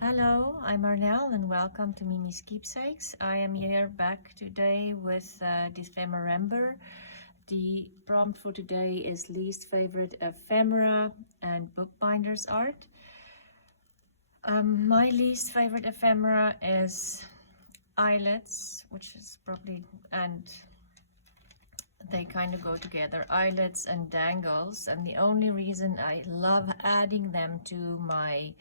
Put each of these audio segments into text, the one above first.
Hello, I'm Arnell and welcome to Miemie's Keepsakes. I am here back today with Dephemerember. The prompt for today is least favorite ephemera and bookbinders art. My least favorite ephemera is eyelets, which is probably, and they kind of go together, eyelets and dangles. And the only reason I love adding them to my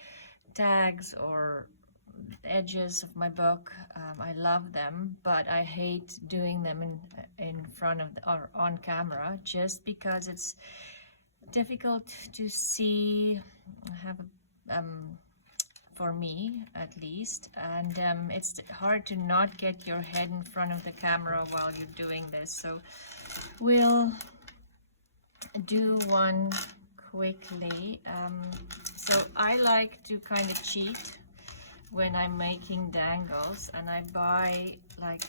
tags or edges of my book, I love them, but I hate doing them in front of or on camera, just because it's difficult to see, for me at least, and it's hard to not get your head in front of the camera while you're doing this. So we'll do one quickly. So I like to kind of cheat when I'm making dangles, and I buy like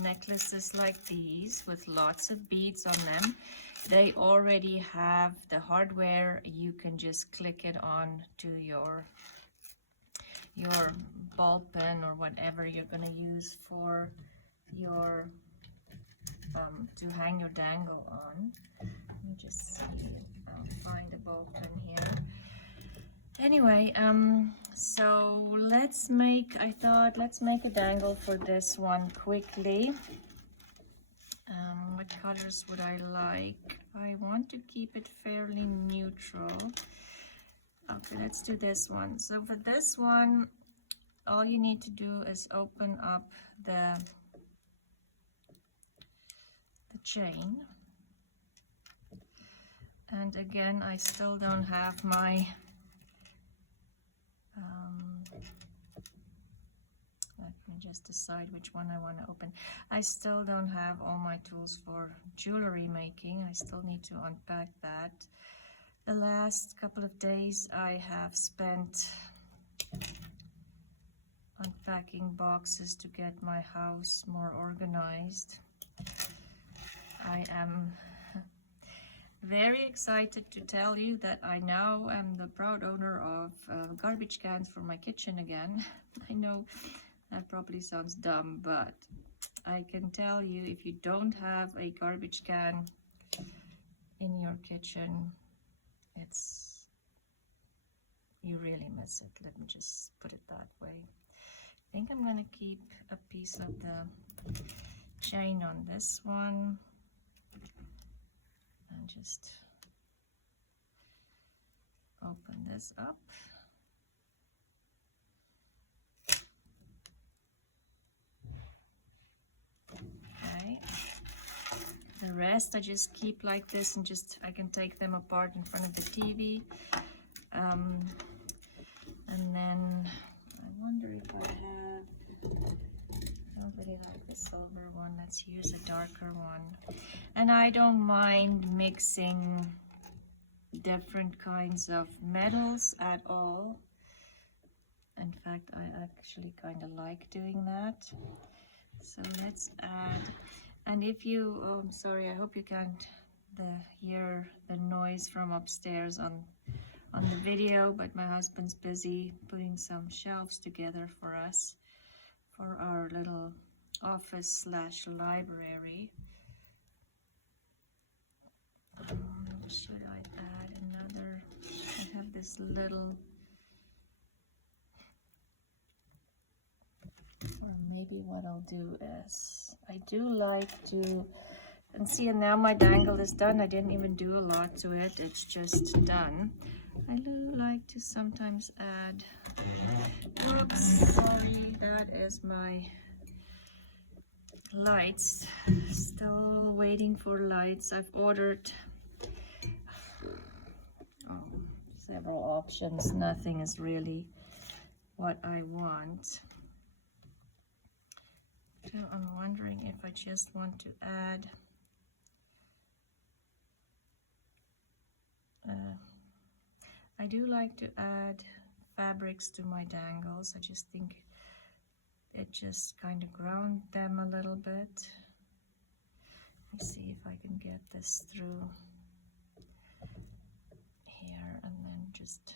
necklaces like these with lots of beads on them. They already have the hardware. You can just click it on to your ball pen or whatever you're going to use for your to hang your dangle on. Let me just see if I'll find a ball pen here. Anyway, so let's make a dangle for this one quickly. What colors would I like? I want to keep it fairly neutral. Okay, let's do this one. So for this one, all you need to do is open up the chain. And again, I still don't have my let me just decide which one I want to open. I still don't have all my tools for jewelry making. I still need to unpack that. The last couple of days I have spent unpacking boxes to get my house more organized. I am very excited to tell you that I now am the proud owner of garbage cans for my kitchen again. I know that probably sounds dumb, but I can tell you, if you don't have a garbage can in your kitchen, you really miss it. Let me just put it that way. I think I'm going to keep a piece of the chain on this one and just open this up. Okay. The rest I just keep like this, and I can take them apart in front of the TV. And then I wonder if I don't really like the silver one. Let's use a darker one. And I don't mind mixing different kinds of metals at all. In fact, I actually kind of like doing that. So let's add, and if you, I'm sorry, I hope you can't hear the noise from upstairs on the video, but my husband's busy putting some shelves together for us for our little office / library. Should I add another? I have this little, or maybe what I'll do is, I do like to, and see, and now my dangle is done. I didn't even do a lot to it, it's just done. I do like to sometimes add, whoops, sorry, that is my lights. Still waiting for lights. I've ordered several options. Nothing is really what I want. So I'm wondering if I just want to add I do like to add fabrics to my dangles. I just think it just kind of ground them a little bit. Let me see if I can get this through here, and then just,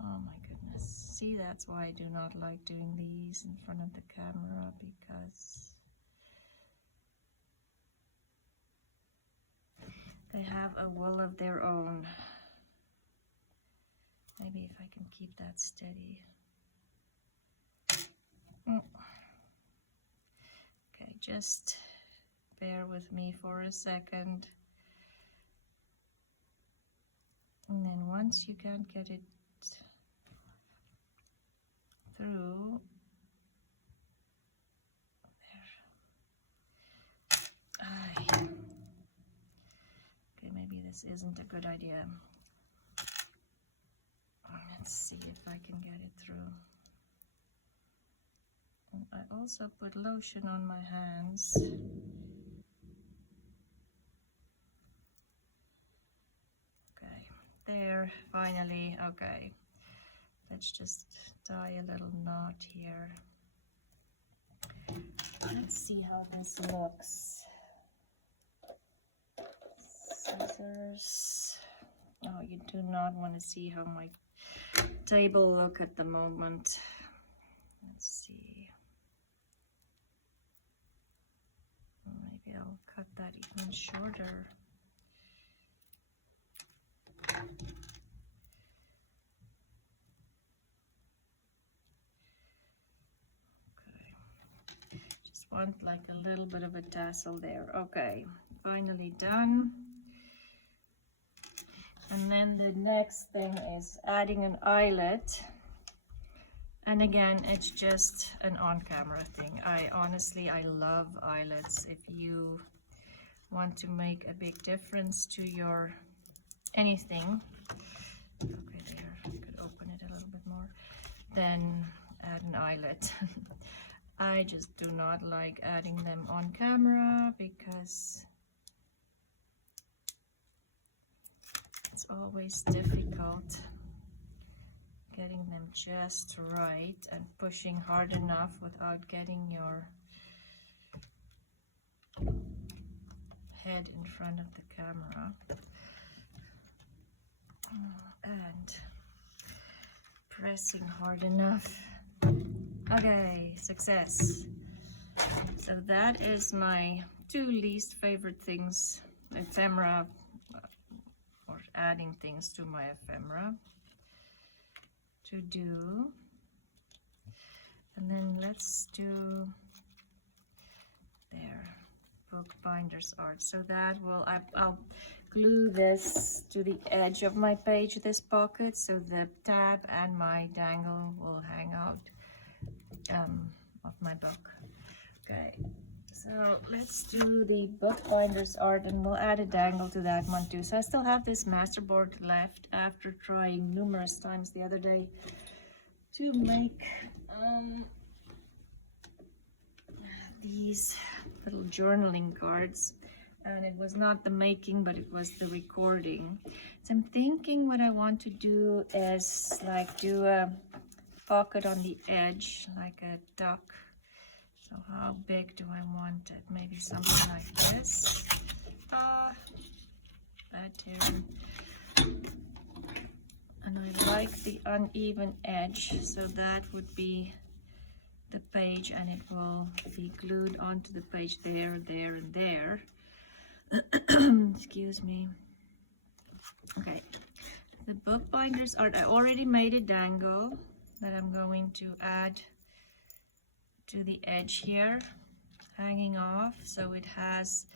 oh my See, that's why I do not like doing these in front of the camera, because they have a will of their own. Maybe if I can keep that steady. Okay, just bear with me for a second. And then once you can't get it through, there. Okay, maybe this isn't a good idea. Let's see if I can get it through. And I also put lotion on my hands. Okay, there, finally. Okay, let's just tie a little knot here. Let's see how this looks. Scissors. Oh, you do not want to see how my table look at the moment. Let's see. Maybe I'll cut that even shorter. Okay. Just want like a little bit of a tassel there. Okay, finally done. And then the next thing is adding an eyelet. And again, it's just an on-camera thing. I love eyelets. If you want to make a big difference to your anything, okay, there, I could open it a little bit more, then add an eyelet. I just do not like adding them on camera because it's always difficult getting them just right and pushing hard enough without getting your head in front of the camera. And pressing hard enough. Okay, success. So that is my two least favorite things, ephemera, or adding things to my ephemera to do. And then let's do there, Bookbinders art. So that will, I'll glue this to the edge of my page, this pocket, so the tab and my dangle will hang out of my book. Okay, so let's do the Bookbinders art, and we'll add a dangle to that one too. So I still have this masterboard left after trying numerous times the other day to make these little journaling cards. And it was not the making, but it was the recording. So I'm thinking what I want to do is like do a pocket on the edge, like a duck. So how big do I want it? Maybe something like this. That too. And I like the uneven edge, so that would be the page, and it will be glued onto the page there, there, and there. Excuse me. Okay, the Bookbinders art, I already made a dangle that I'm going to add to the edge here, hanging off, so it has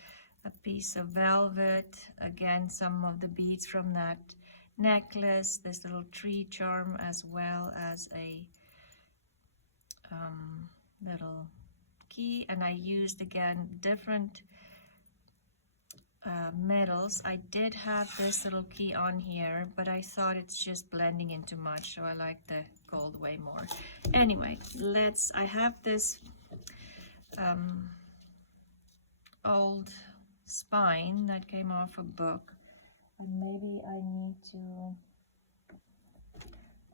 a piece of velvet, again some of the beads from that necklace, this little tree charm, as well as a little key. And I used again different metals. I did have this little key on here, but I thought it's just blending in too much, so I like the gold way more. Anyway, I have this old spine that came off a book, and maybe I need to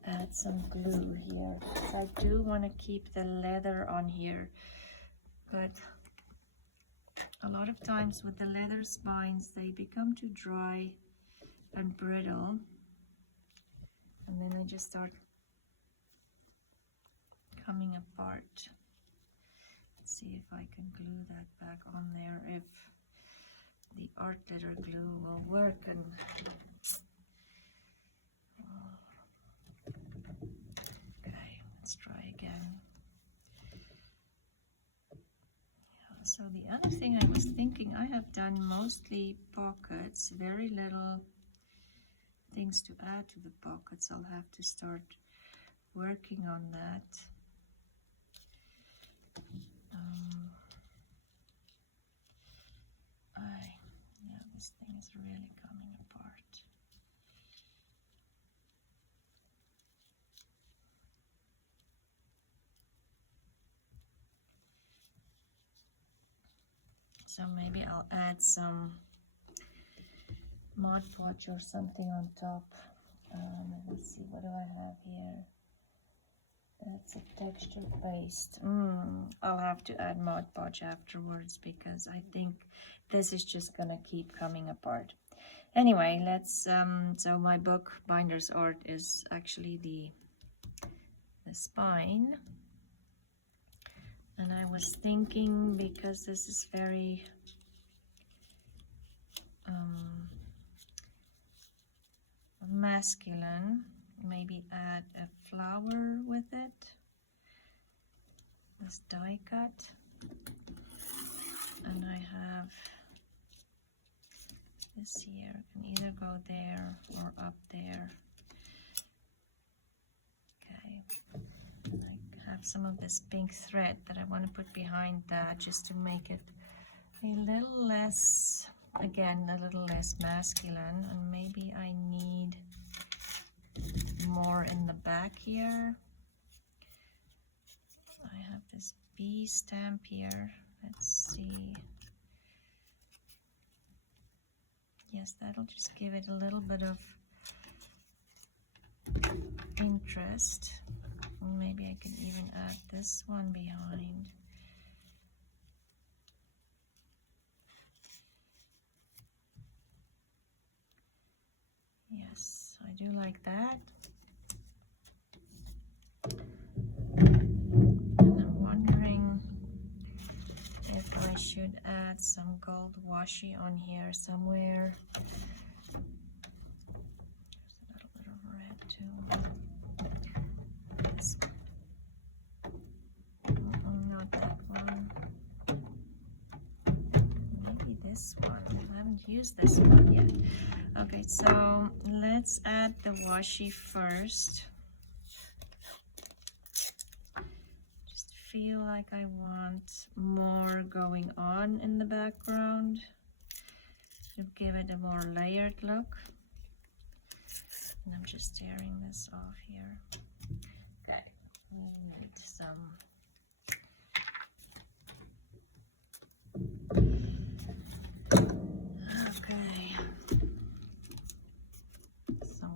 add some glue here, because I do want to keep the leather on here, but a lot of times with the leather spines, they become too dry and brittle, and then I just start coming apart. Let's see if I can glue that back on there, if the art glitter glue will work. And okay, let's try again. Yeah, so the other thing I was thinking, I have done mostly pockets, very little things to add to the pockets. I'll have to start working on that. Yeah, this thing is really coming apart. So maybe I'll add some Mod Podge or something on top. Let's see, what do I have here? That's a texture paste. I'll have to add Mod Podge afterwards because I think this is just gonna keep coming apart. Anyway, let's so my Bookbinders art is actually the spine, and I was thinking, because this is very masculine, maybe add a flower with it, this die cut, and I have this here, can either go there or up there. Okay, I have some of this pink thread that I want to put behind that, just to make it a little less, again, a little less masculine. And maybe I need more in the back here. I have this bee stamp here. Let's see. Yes, that'll just give it a little bit of interest. And maybe I can even add this one behind. Yes, I do like that. And I'm wondering if I should add some gold washi on here somewhere. There's a little bit of red too. This, not that one. Maybe this one. I haven't used this one yet. Okay, so let's add the washi first. Just feel like I want more going on in the background to give it a more layered look. And I'm just tearing this off here. Okay, I need some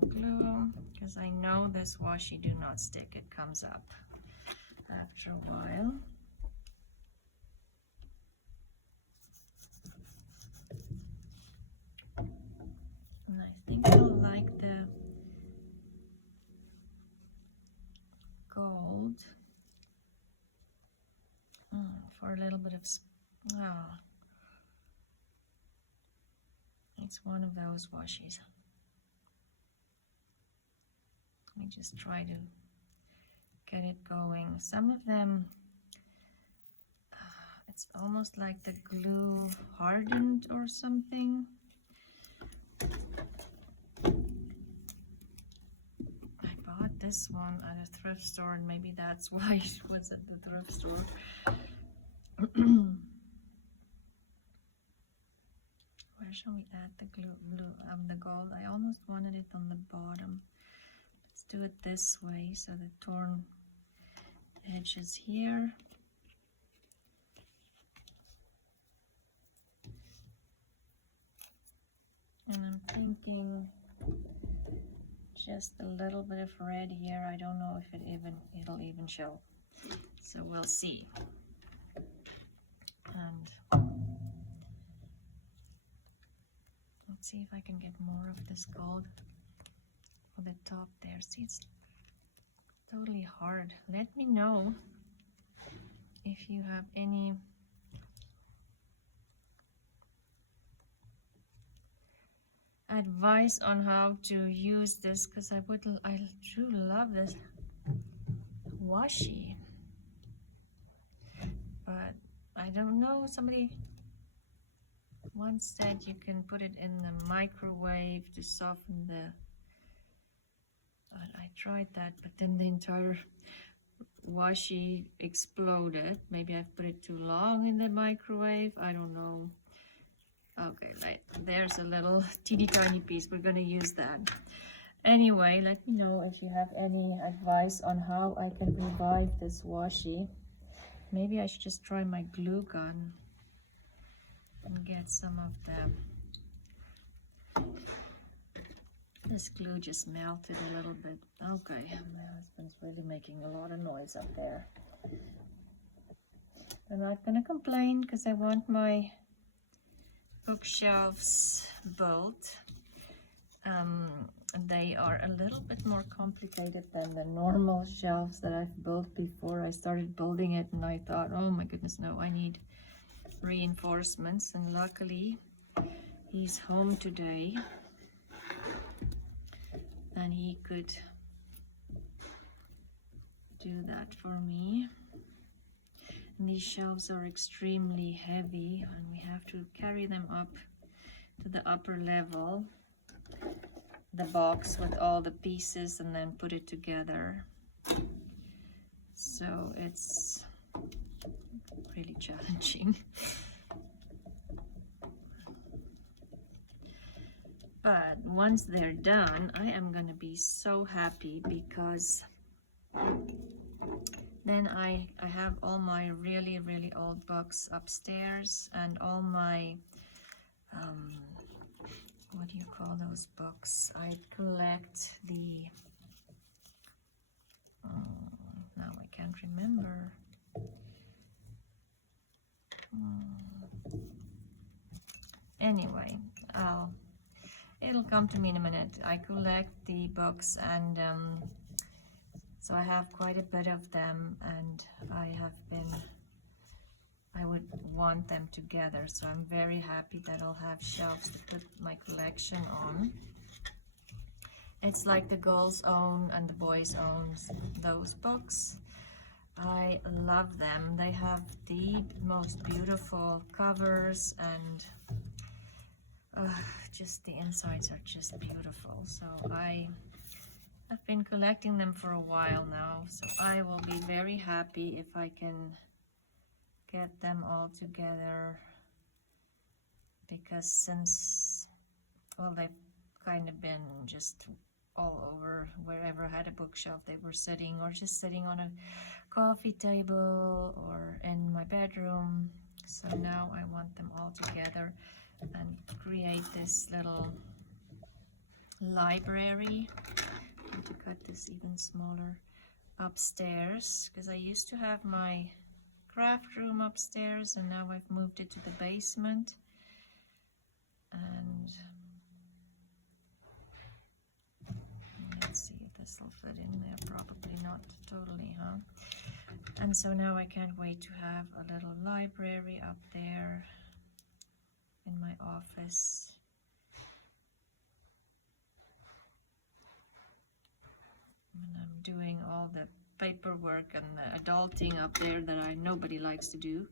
glue, because I know this washi do not stick. It comes up after a while. And I think I'll like the gold for a little bit of, it's one of those washies. Let me just try to get it going. Some of them, it's almost like the glue hardened or something. I bought this one at a thrift store, and maybe that's why it was at the thrift store. Where shall we add the the gold? I almost wanted it on the bottom. Let's do it this way, so the torn edge is here. And I'm thinking just a little bit of red here. I don't know if it'll even show. So we'll see. And let's see if I can get more of this gold on the top there. See, it's totally hard. Let me know if you have any advice on how to use this, because I do love this washi, but I don't know. Somebody once said you can put it in the microwave to soften the. I tried that, but then the entire washi exploded. Maybe I've put it too long in the microwave. I don't know. Okay, there's a little teeny tiny piece. We're gonna use that. Anyway, let me know if you have any advice on how I can revive this washi. Maybe I should just try my glue gun and get some of this glue just melted a little bit. Okay, my husband's really making a lot of noise up there. I'm not gonna complain because I want my bookshelves built. They are a little bit more complicated than the normal shelves that I've built before. I started building it and I thought, oh my goodness, no, I need reinforcements, and luckily he's home today and he could do that for me. And these shelves are extremely heavy and we have to carry them up to the upper level, the box with all the pieces, and then put it together. So it's really challenging. But once they're done, I am gonna be so happy, because then I have all my really, really old books upstairs, and all my what do you call those books? I collect the now I can't remember. Anyway, it'll come to me in a minute. I collect the books, and so I have quite a bit of them, and I would want them together, so I'm very happy that I'll have shelves to put my collection on. It's like the girls own and the boys own those books. I love them. They have the most beautiful covers, and just the insides are just beautiful. So I've been collecting them for a while now, so I will be very happy if I can get them all together, because since, well, they've kind of been just all over. Wherever I had a bookshelf, they were sitting, or just sitting on a coffee table or in my bedroom. So now I want them all together and create this little library. I have to cut this even smaller upstairs, because I used to have my craft room upstairs, and now I've moved it to the basement. And let's see if this will fit in there. Probably not totally, huh? And so now I can't wait to have a little library up there in my office. And I'm doing all the paperwork and the adulting up there that nobody likes to do.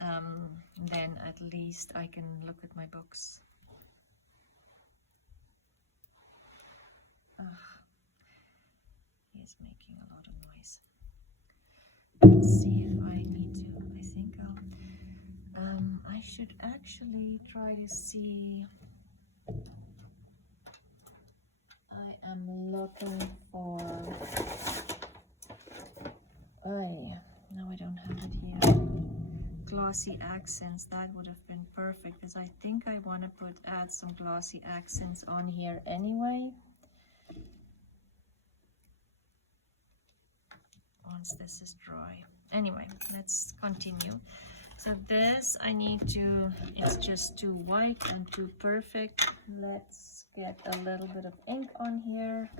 Then at least I can look at my books. He is making a lot of noise. Let's see if I need to. I think I should actually try to see. I am looking for. No, I don't have it here. Glossy accents. That would have been perfect, because I think I want to add some glossy accents on here anyway. Once this is dry. Anyway, let's continue. So this I need to, it's just too white and too perfect. Let's get a little bit of ink on here.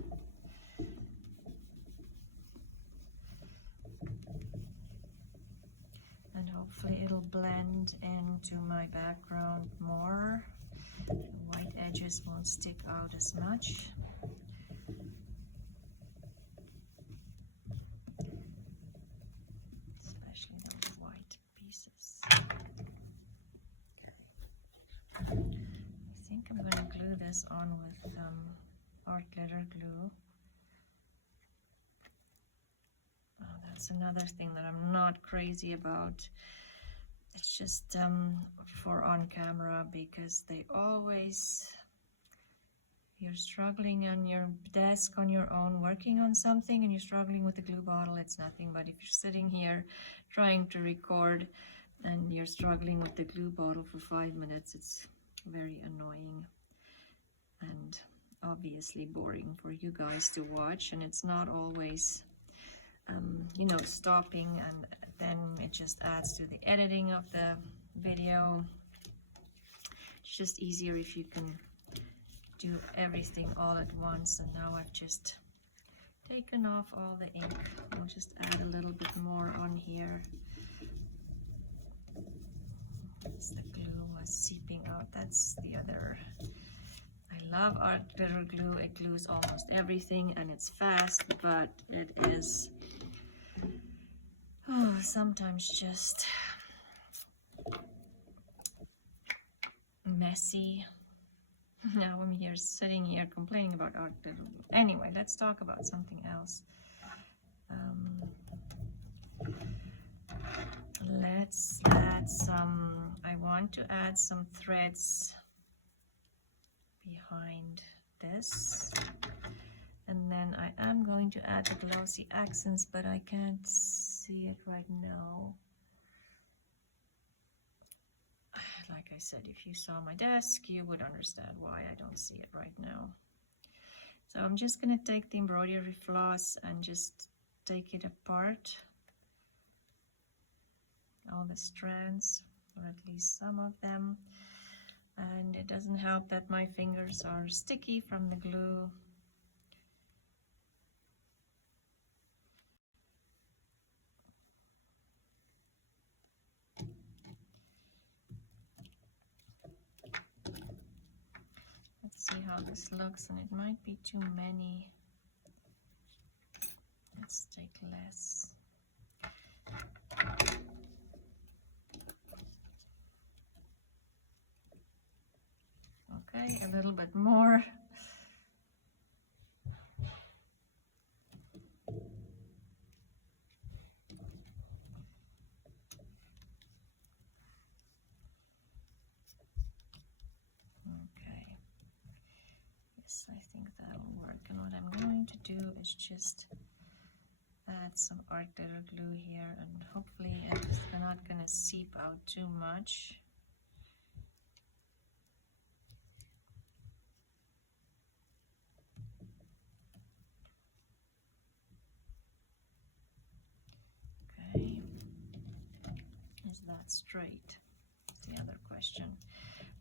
Hopefully it'll blend into my background more. The white edges won't stick out as much. Especially those white pieces. I think I'm going to glue this on with art glitter glue. Oh, that's another thing that I'm not crazy about. It's just for on camera, because they always, you're struggling on your desk on your own working on something and you're struggling with a glue bottle, it's nothing. But if you're sitting here trying to record and you're struggling with the glue bottle for 5 minutes, it's very annoying and obviously boring for you guys to watch. And it's not always you know, stopping, and then it just adds to the editing of the video. It's just easier if you can do everything all at once. And now I've just taken off all the ink. I'll just add a little bit more on here. As the glue was seeping out, that's the other. I love art glitter glue. It glues almost everything and it's fast, but it is sometimes just messy. Now I'm here sitting here complaining about art glitter glue. Anyway, let's talk about something else. Let's add some, I want to add some threads behind this. And then I am going to add the glossy accents, but I can't see it right now. Like I said, if you saw my desk, you would understand why I don't see it right now. So I'm just going to take the embroidery floss and just take it apart. All the strands, or at least some of them. And it doesn't help that my fingers are sticky from the glue. Let's see how this looks, and it might be too many. Let's take less. Okay, a little bit more. Okay. Yes, I think that'll work. And what I'm going to do is just add some art glitter glue here, and hopefully it's not going to seep out too much. Okay, is that straight? That's the other question.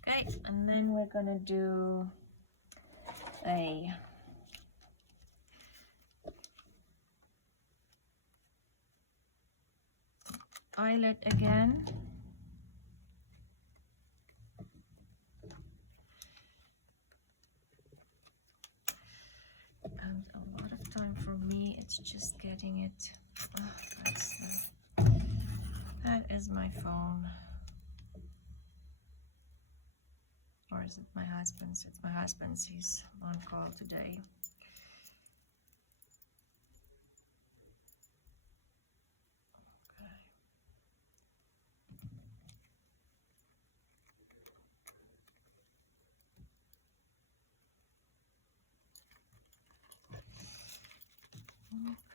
Okay, and then we're going to do a eyelet again. And a lot of time for me, it's just getting it. Oh, that is my phone. Or is it my husband's? It's my husband's. He's on call today.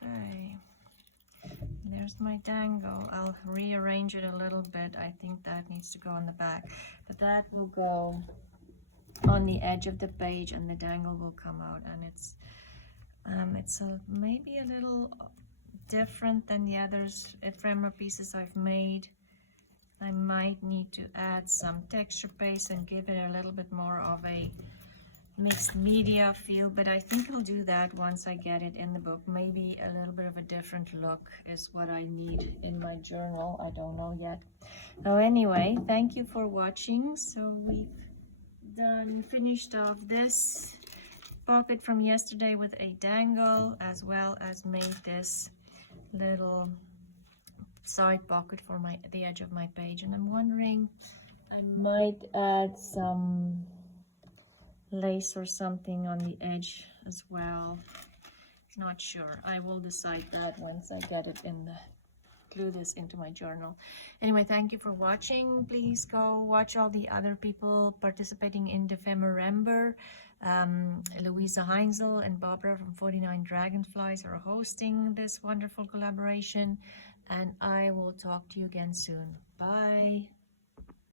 Okay, there's my dangle. I'll rearrange it a little bit. I think that needs to go on the back, but that will go on the edge of the page and the dangle will come out. And it's maybe a little different than the others ephemera pieces I've made. I might need to add some texture paste and give it a little bit more of a mixed media feel, but I think I'll do that once I get it in the book. Maybe a little bit of a different look is what I need in my journal. I don't know yet. So anyway, thank you for watching. So we've finished off this pocket from yesterday with a dangle, as well as made this little side pocket for the edge of my page. And I'm wondering, I might add some lace or something on the edge as well. Not sure. I will decide that once I get it in the glue this into my journal. Anyway, thank you for watching. Please go watch all the other people participating in Dephemerember. Louisa Heinzel and Barbara from 49 Dragonflies are hosting this wonderful collaboration, and I will talk to you again soon. Bye.